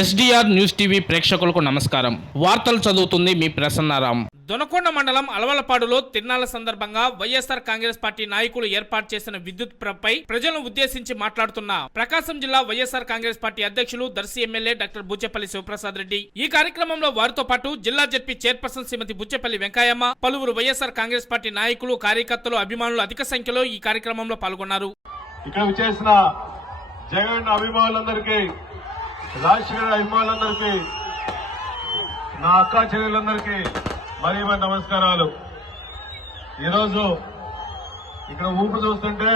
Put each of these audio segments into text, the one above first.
SDR news TV ప్రేక్షకులకు నమస్కారం. వార్తలు చదువుతుంది మీ ప్రసన్నారాం. దొనకొండ మండలం అలవలపాడులో తిరునాళ్ల సందర్భంగా వైఎస్ఆర్ కాంగ్రెస్ పార్టీ నాయకులు ఏర్పాటు చేసిన విద్యుత్ పై ప్రజలను ఉద్దేశించి మాట్లాడుతున్న ప్రకాశం జిల్లా వైఎస్ఆర్ కాంగ్రెస్ పార్టీ అధ్యక్షులు దర్శి ఎమ్మెల్యే డాక్టర్ బుచ్చెపల్లి శివప్రసాద్ రెడ్డి. ఈ కార్యక్రమంలో వారితో పాటు జిల్లా జడ్పీ చైర్పర్సన్ శ్రీమతి బుచ్చెపల్లి వెంకయ్యమ్మ, పలువురు వైఎస్ఆర్ కాంగ్రెస్ పార్టీ నాయకులు, కార్యకర్తలు, అభిమానులు అధిక సంఖ్యలో ఈ కార్యక్రమంలో పాల్గొన్నారు. ఇక్కడ చేసిన జగన్ అభిమానులందరికీ, రాజశేఖర అభిమానులందరికీ, నా అక్క చెల్లెలందరికీ మరీ నమస్కారాలు. ఈరోజు ఇక్కడ ఊపు చూస్తుంటే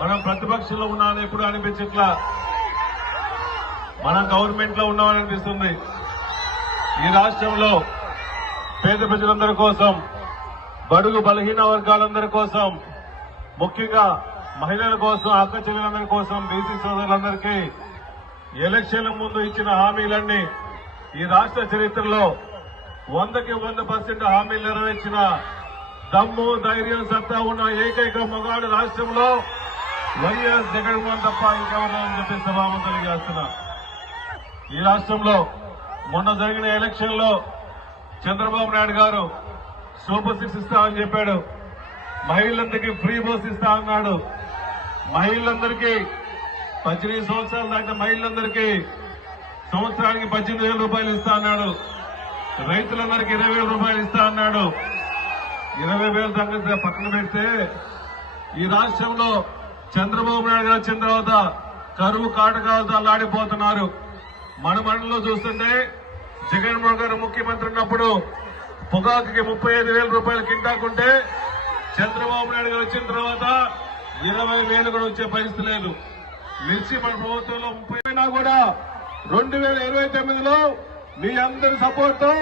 మనం ప్రతిపక్షంలో ఉన్నామని ఎప్పుడు అనిపించట్లా, మనం గవర్నమెంట్ లో ఉన్నామని అనిపిస్తుంది. ఈ రాష్ట్రంలో పేద ప్రజలందరి కోసం, బడుగు బలహీన వర్గాలందరి కోసం, ముఖ్యంగా మహిళల కోసం, అక్క చెల్లెలందరి కోసం, బీసీ సోదరులందరికీ ఎలక్షన్ల ముందు ఇచ్చిన హామీలన్నీ ఈ రాష్ట్ర చరిత్రలో 100కి 100% హామీలు నెరవేర్చిన దమ్ము, ధైర్యం, సత్తా ఉన్న ఏకైక మగాడు రాష్ట్రంలో వైఎస్ జగన్మోహన్ తప్ప ఇంకెవరో అని చెప్పి సభాముఖులు చేస్తున్నా. ఈ రాష్ట్రంలో మొన్న జరిగిన ఎలక్షన్ లో చంద్రబాబు నాయుడు గారు సూపర్ 6 ఇస్తామని చెప్పాడు. మహిళలందరికీ ఫ్రీ బస్ ఇస్తా అన్నాడు. మహిళలందరికీ 18 సంవత్సరాలు దాటిన మహిళలందరికీ సంవత్సరానికి 18,000 రూపాయలు ఇస్తా అన్నాడు. రైతులందరికీ 20,000 రూపాయలు ఇస్తా అన్నాడు. 20,000 సంగతి పక్కన పెడితే ఈ రాష్ట్రంలో చంద్రబాబు నాయుడు గారు వచ్చిన తర్వాత కరువు కాటకాలతో అల్లాడిపోతున్నారు. మన మండలంలో చూస్తుంటే జగన్మోహన్ గారు ముఖ్యమంత్రి ఉన్నప్పుడు పొగాకుకి 35,000 రూపాయలు కింటాకుంటే చంద్రబాబు నాయుడు గారు వచ్చిన తర్వాత 20,000 కూడా వచ్చే పరిస్థితి లేదు. మిర్చి మన ప్రభుత్వంలో 30 కూడా 2029లో మీ అందరి సపోర్ట్ తో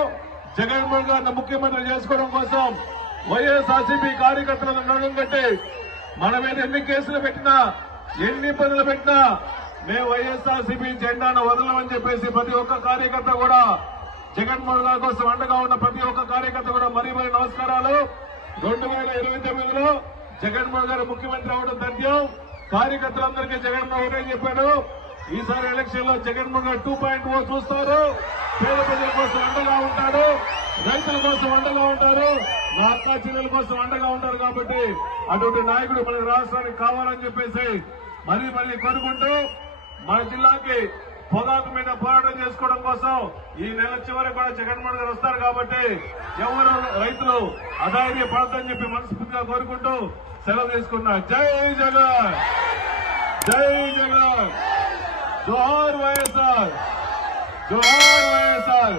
జగన్మోహన్ గారిని ముఖ్యమంత్రి చేసుకోవడం కోసం వైఎస్ఆర్సీపీ కార్యకర్తలను నడుం కట్టి మన మీద ఎన్ని కేసులు పెట్టినా, ఎన్ని ఇబ్బందులు పెట్టినా మేము వైఎస్ఆర్సీపీ జెండాను వదలమని చెప్పేసి ప్రతి ఒక్క కార్యకర్త కూడా, జగన్మోహన్ గారి కోసం అండగా ఉన్న ప్రతి ఒక్క కార్యకర్త కూడా మరీ నమస్కారాలు. 2029లో జగన్మోహన్ గారు ముఖ్యమంత్రి అవడం తథ్యం. కార్యకర్తలందరికీ జగన్మోహన్ గారు చెప్పాడు, ఈసారి ఎలక్షన్ లో జగన్మోహన్ గారు 2.0 చూస్తారు. పేద ప్రజల కోసం అండగా ఉంటాడు, రైతుల కోసం అండగా ఉంటారు, మా అక్క చెల్లెల కోసం అండగా ఉంటారు. కాబట్టి అటువంటి నాయకుడు మన రాష్ట్రానికి కావాలని చెప్పేసి మరీ కోరుకుంటూ, మన జిల్లాకి పొగాకు మీద పోరాటం చేసుకోవడం కోసం ఈ నెల చివరి కూడా జగన్మోహన్ గారు వస్తారు. కాబట్టి ఎవరు రైతులు అధైర్య పడతారని చెప్పి మనస్ఫూర్తిగా కోరుకుంటూ సెలవు తీసుకున్నా. జై జగన్, జై జగన్, జోహార్ వైఎస్ఆర్, జోహార్ వైఎస్ఆర్.